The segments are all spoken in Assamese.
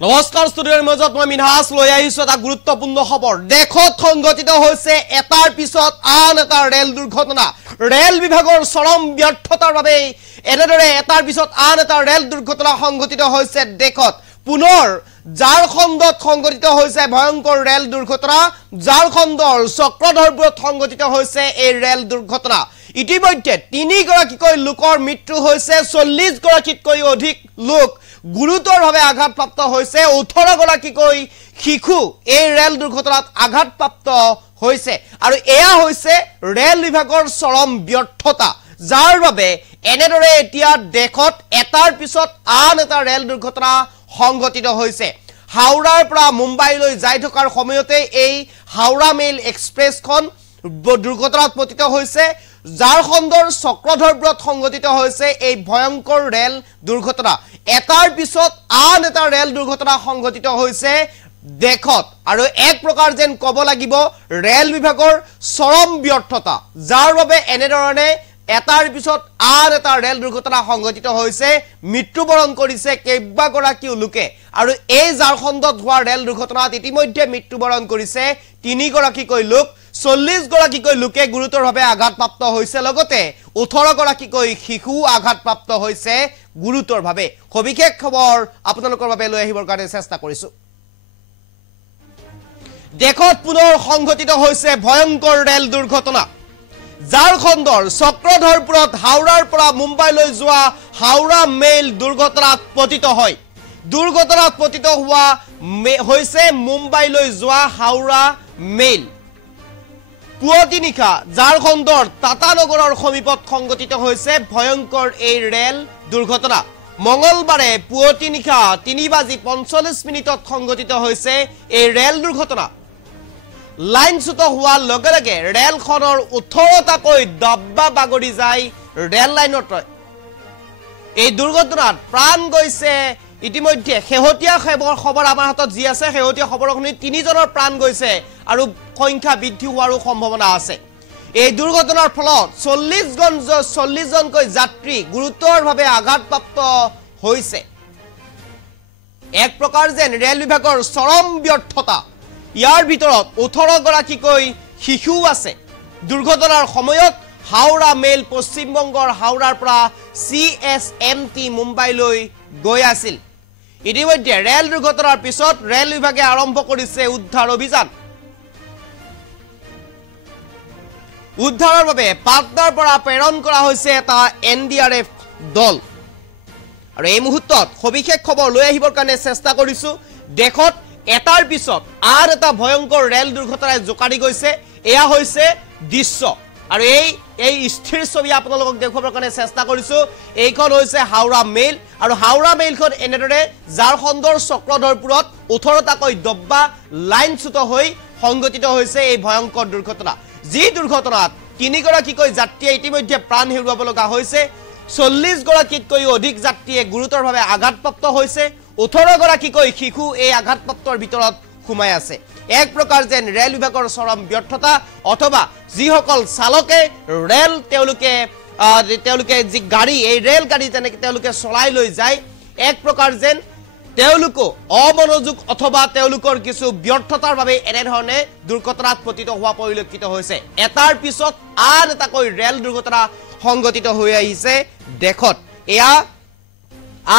নমস্কাৰ ষ্টুডিঅ'ৰ মাজত মই মিনহাস লৈ আহিছো এটা গুৰুত্বপূৰ্ণ খবৰ দেখত সংগঠিত হৈছে এটাৰ পিছত আন এটা ৰেল দুৰ্ঘটনা ৰেল বিভাগৰ চৰম ব্যৰ্থতাৰ বাবে এনেদৰে এটাৰ পিছত আন এটা ৰেল দুৰ্ঘটনা সংগঠিত হৈছে দেখত পুনৰ ঝাৰখণ্ডত সংগঠিত হৈছে ভয়ংকৰ ৰেল দুৰ্ঘটনা ঝাৰখণ্ডৰ চক্ৰধৰপুৰত সংগঠিত হৈছে এই ৰেল দুৰ্ঘটনা ইতিমধ্যে 3 গৰাকীকৈ লোকৰ মৃত্যু হৈছে 40 গৰাকীতকৈ অধিক লোক গুৰুতৰভাৱে আঘাতপ্ৰাপ্ত হৈছে 18 গৰাকীকৈ শিশু এই ৰেল দুৰ্ঘটনাত আঘাতপ্ৰাপ্ত হৈছে আৰু এয়া হৈছে ৰেল বিভাগৰ চৰম ব্যৰ্থতা যাৰ বাবে এনেদৰে এতিয়া দেখত এটাৰ পিছত আন এটা ৰেল দুৰ্ঘটনা সংগঠিত হৈছে হাওড়াৰ পৰা মুম্বাইলৈ যাই থকাৰ সময়তে এই হাওড়া মেইল এক্সপ্ৰেছখন দুৰ্ঘটনাত পতিত হৈছে ঝাৰখণ্ডৰ চক্ৰধৰপুৰত সংগঠিত হৈছে এই ভয়ংকৰ ৰেল দুৰ্ঘটনা এটাৰ পিছত আন এটা ৰেল দুৰ্ঘটনা সংগঠিত হৈছে দেখত আৰু এক প্ৰকাৰ যেন ক'ব লাগিব ৰেল বিভাগৰ চৰম ব্যৰ্থতা যাৰ বাবে এনেধৰণে এটাৰ পিছত আন এটা ৰেল দুৰ্ঘটনা সংগঠিত হৈছে মৃত্যুবৰণ কৰিছে কেইবাগৰাকীও লোকে আৰু এই ঝাৰখণ্ডত হোৱা ৰেল দুৰ্ঘটনাত ইতিমধ্যে মৃত্যুবৰণ কৰিছে 3 গৰাকীকৈ লোক 40 গৰাকীকৈ লোকে গুৰুতৰভাৱে আঘাতপ্ৰাপ্ত হৈছে লগতে 18 গৰাকীকৈ শিশু আঘাতপ্ৰাপ্ত হৈছে গুৰুতৰভাৱে সবিশেষ খবৰ আপোনালোকৰ বাবে লৈ আহিবৰ কাৰণে চেষ্টা কৰিছো দেখত পুনৰ সংঘটিত হৈছে ভয়ংকৰ ৰেল দুৰ্ঘটনা ঝাৰখণ্ডৰ চক্ৰধৰপুৰত হাওড়াৰ পৰা মুম্বাইলৈ যোৱা হাওড়া মেইল দুৰ্ঘটনাত পতিত হয় দুৰ্ঘটনাত পতিত হোৱা হৈছে মুম্বাইলৈ যোৱা হাওড়া মেইল পুৱতি নিশা ঝাৰখণ্ডৰ টাটানগৰৰ সমীপত সংগঠিত হৈছে ভয়ংকৰ এই ৰেল দুৰ্ঘটনা মঙ্গলবাৰে পুৱতি নিশা 3:45 সংগঠিত হৈছে এই ৰেল দুৰ্ঘটনা লাইনচ্যুত হোৱাৰ লগে লগে ৰেলখনৰ 18টাকৈ ডাব্বা বাগৰি যায় ৰেল লাইনত এই দুৰ্ঘটনাত প্ৰাণ গৈছে ইতিমধ্যে শেহতীয়া খবৰ আমাৰ হাতত যি আছে শেহতীয়া খবৰখনি 3 জনৰ প্ৰাণ গৈছে আৰু সংখ্যা বৃদ্ধি হোৱাৰ সম্ভাৱনা আছে এই দুৰ্ঘটনাৰ ফলত 40 জনকৈ যাত্ৰী গুৰুতৰভাৱে আঘাতপ্ৰাপ্ত হৈছে এক প্ৰকাৰ যেন ৰেল বিভাগৰ চৰম ব্যৰ্থতা ইয়াৰ ভিতৰত 18 গৰাকীকৈ শিশু আছে দুৰ্ঘটনাৰ সময়ত হাওড়া মেইল পশ্চিমবংগৰ হাওড়াৰ পৰা CSMT মুম্বাইলৈ গৈ আছিল ইতিমধ্যে ৰেল দুৰ্ঘটনাৰ পিছত ৰেল বিভাগে আৰম্ভ কৰিছে উদ্ধাৰ অভিযান উদ্ধাৰৰ বাবে পাটনাৰ পৰা প্ৰেৰণ কৰা হৈছে এটা NDRF দল আৰু এই মুহূৰ্তত সবিশেষ খবৰ লৈ আহিবৰ কাৰণে চেষ্টা কৰিছো দেখত এটাৰ পিছত আন এটা ভয়ংকৰ ৰেল দুৰ্ঘটনাই জোকাৰি গৈছে এয়া হৈছে দৃশ্য আৰু এই স্থিৰ ছবি আপোনালোকক দেখুৱাবৰ কাৰণে চেষ্টা কৰিছো এইখন হৈছে হাওড়া মেইল আৰু হাওড়া মেইলখন এনেদৰে ঝাৰখণ্ডৰ চক্ৰধৰপুৰত 18টাকৈ ডব্বা লাইনচ্যুত হৈ সংগঠিত হৈছে এই ভয়ংকৰ দুৰ্ঘটনা যি দুৰ্ঘটনাত 3 গৰাকীকৈ যাত্ৰীয়ে ইতিমধ্যে প্ৰাণ হেৰুৱাব লগা হৈছে 40 গৰাকীতকৈ অধিক যাত্ৰীয়ে গুৰুতৰভাৱে আঘাতপ্ৰাপ্ত হৈছে 18 গৰাকীকৈ শিশু এই আঘাতপ্ৰাপ্তৰ ভিতৰত সোমাই আছে এক প্ৰকাৰ যেন ৰেল বিভাগৰ চৰম ব্যৰ্থতা অথবা যিসকল চালকে ৰেল তেওঁলোকে যি গাড়ী এই ৰেল গাড়ী যেনেকৈ তেওঁলোকে চলাই লৈ যায় এক প্ৰকাৰ যেন তেওঁলোকো অমনোযোগ অথবা তেওঁলোকৰ কিছু ব্যৰ্থতাৰ বাবে এনেধৰণে দুৰ্ঘটনাত পতিত হোৱা পৰিলক্ষিত হৈছে এটাৰ পিছত আন এটাকৈ ৰেল দুৰ্ঘটনা সংগঠিত হৈ আহিছে দেখত এয়া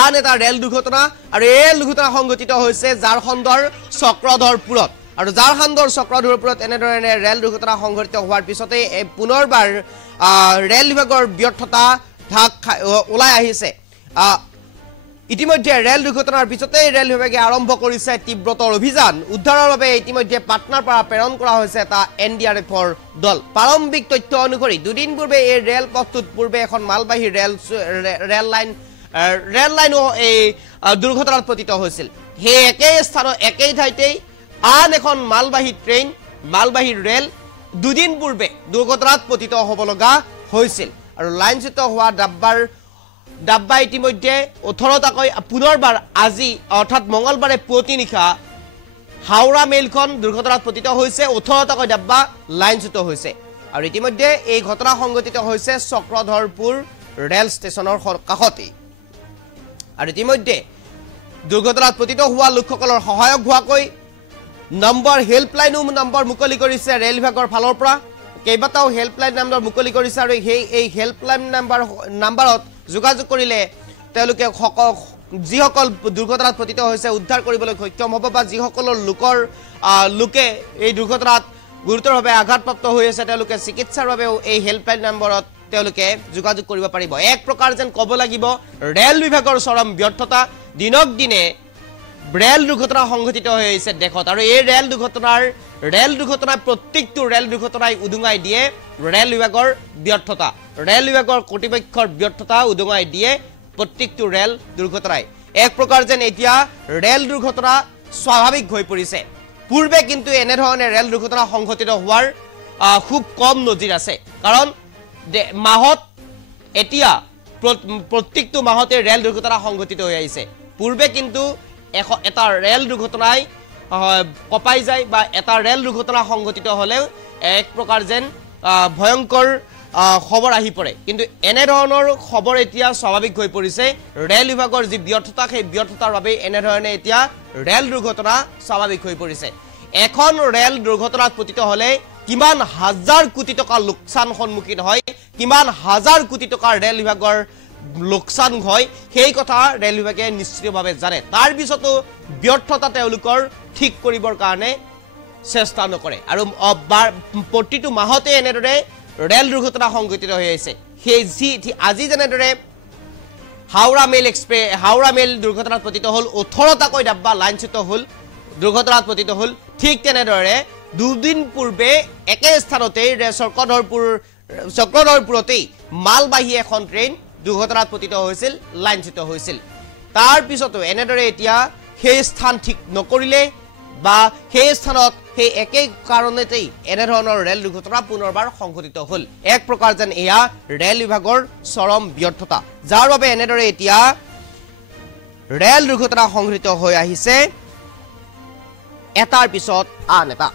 আন এটা ৰেল দুৰ্ঘটনা আৰু এই ৰেল দুৰ্ঘটনা সংগঠিত হৈছে ঝাৰখণ্ডৰ চক্ৰধৰপুৰত আৰু ঝাৰখণ্ডৰ চক্ৰধৰপুৰত এনেধৰণে ৰেল দুৰ্ঘটনা সংঘটিত হোৱাৰ পিছতে পুনৰবাৰ ৰেল বিভাগৰ ব্যৰ্থতা ওলাই আহিছে ইতিমধ্যে ৰেল দুৰ্ঘটনাৰ পিছতে ৰেল বিভাগে আৰম্ভ কৰিছে তীব্ৰতৰ অভিযান উদ্ধাৰৰ বাবে ইতিমধ্যে পাটনাৰ পৰা প্ৰেৰণ কৰা হৈছে এটা NDRFৰ দল প্ৰাৰম্ভিক তথ্য অনুসৰি দুদিন পূৰ্বে এই ৰেল পথটোত পূৰ্বে এখন মালবাহী ৰেল লাইনো এই দুৰ্ঘটনাত পতিত হৈছিল হে একেই স্থানত একেই ঠাইতে আন এখন মালবাহী ৰেল দুদিন পূৰ্বে দুৰ্ঘটনাত পতিত হ'ব লগা হৈছিল আৰু লাইনচ্যুত হোৱা ডাব্বা ইতিমধ্যে 18টাকৈ পুনৰবাৰ আজি অৰ্থাৎ মঙ্গলবাৰে পুৱতি নিশা হাওড়া মেইলখন দুৰ্ঘটনাত পতিত হৈছে 18টাকৈ ডাব্বা লাইনচ্যুত হৈছে আৰু ইতিমধ্যে এই ঘটনা সংঘটিত হৈছে চক্ৰধৰপুৰ ৰেল ষ্টেচনৰ কাষতে আৰু ইতিমধ্যে দুৰ্ঘটনাত পতিত হোৱা লোকসকলৰ সহায়ক হোৱাকৈ নম্বৰ হেল্পলাইন নম্বৰ মুকলি কৰিছে ৰেল বিভাগৰ ফালৰ পৰা কেইবাটাও হেল্পলাইন নম্বৰ মুকলি কৰিছে আৰু এই হেল্পলাইন নম্বৰত যোগাযোগ কৰিলে তেওঁলোকে যিসকল দুৰ্ঘটনাত পতিত হৈছে উদ্ধাৰ কৰিবলৈ সক্ষম হ'ব বা যিসকলৰ লোকে এই দুৰ্ঘটনাত গুৰুতৰভাৱে আঘাতপ্ৰাপ্ত হৈ আছে তেওঁলোকে চিকিৎসাৰ বাবেও এই হেল্পলাইন নম্বৰত তেওঁলোকে যোগাযোগ কৰিব পাৰিব এক প্ৰকাৰ যেন ক'ব লাগিব ৰেল বিভাগৰ চৰম ব্যৰ্থতা দিনক দিনে ৰেল দুৰ্ঘটনা সংঘটিত হৈ আছে দেশত আৰু এই ৰেল দুৰ্ঘটনা প্ৰত্যেকটো ৰেল দুৰ্ঘটনাই উদুঙাই দিয়ে ৰেল বিভাগৰ ব্যৰ্থতা ৰেল বিভাগৰ কৰ্তৃপক্ষৰ ব্যৰ্থতা উদুঙাই দিয়ে প্ৰত্যেকটো ৰেল দুৰ্ঘটনাই এক প্ৰকাৰ যেন এতিয়া ৰেল দুৰ্ঘটনা স্বাভাৱিক হৈ পৰিছে পূৰ্বে কিন্তু এনে ধৰণে ৰেল দুৰ্ঘটনা সংঘটিত হোৱাৰ খুব কম নজিৰ আছে কাৰণ মাহত এতিয়া প্ৰত্যেকটো মাহতে ৰেল দুৰ্ঘটনা সংঘটিত হৈ আহিছে পূৰ্বে কিন্তু এটা ৰেল দুৰ্ঘটনাই কপাই যায় বা এটা ৰেল দুৰ্ঘটনা সংঘটিত হ'লেও এক প্ৰকাৰ যেন ভয়ংকৰ খবৰ আহি পৰে কিন্তু এনে ধৰণৰ খবৰ এতিয়া স্বাভাৱিক হৈ পৰিছে ৰেল বিভাগৰ যি ব্যৰ্থতা সেই ব্যৰ্থতাৰ বাবে এনে ধৰণে এতিয়া ৰেল দুৰ্ঘটনা স্বাভাৱিক হৈ পৰিছে এখন ৰেল দুৰ্ঘটনাত পতিত হ'লে কিমান হাজাৰ কোটি টকা লোকচান সন্মুখীন হয় কিমান হাজাৰ কোটি টকা ৰেল বিভাগৰ লোকচান হয় সেই কথা ৰেল বিভাগে নিশ্চিতভাৱে জানে তাৰ পিছতো ব্যৰ্থতা তেওঁলোকৰ ঠিক কৰিবৰ কাৰণে চেষ্টা নকৰে আৰু প্ৰতিটো মাহতে এনেদৰে ৰেল দুৰ্ঘটনা সংঘটিত হৈ আছে সেই আজি যেনেদৰে হাওৰা মেল দুৰ্ঘটনাত পতিত হ'ল 18টাকৈ ডাব্বা লাইনচ্যুত হ'ল দুৰ্ঘটনাত পতিত হ'ল ঠিক তেনেদৰে দুদিন পূৰ্বে একে স্থানতে চক্ৰধৰপুৰতেই মালবাহী এখন ট্ৰেইন দুৰ্ঘটনাত পতিত হৈছিল লাইনচ্যুত হৈছিল তাৰ পিছতো এনেদৰে এতিয়া সেই স্থান ঠিক নকৰিলে বা সেই স্থানত সেই একে কাৰণেতেই এনে ধৰণৰ ৰেল দুৰ্ঘটনা পুনৰবাৰ সংঘটিত হ'ল এক প্ৰকাৰ যেন এয়া ৰেল বিভাগৰ চৰম ব্যৰ্থতা যাৰ বাবে এনেদৰে এতিয়া ৰেল দুৰ্ঘটনা সংঘটিত হৈ আহিছে এটাৰ পিছত আন এটা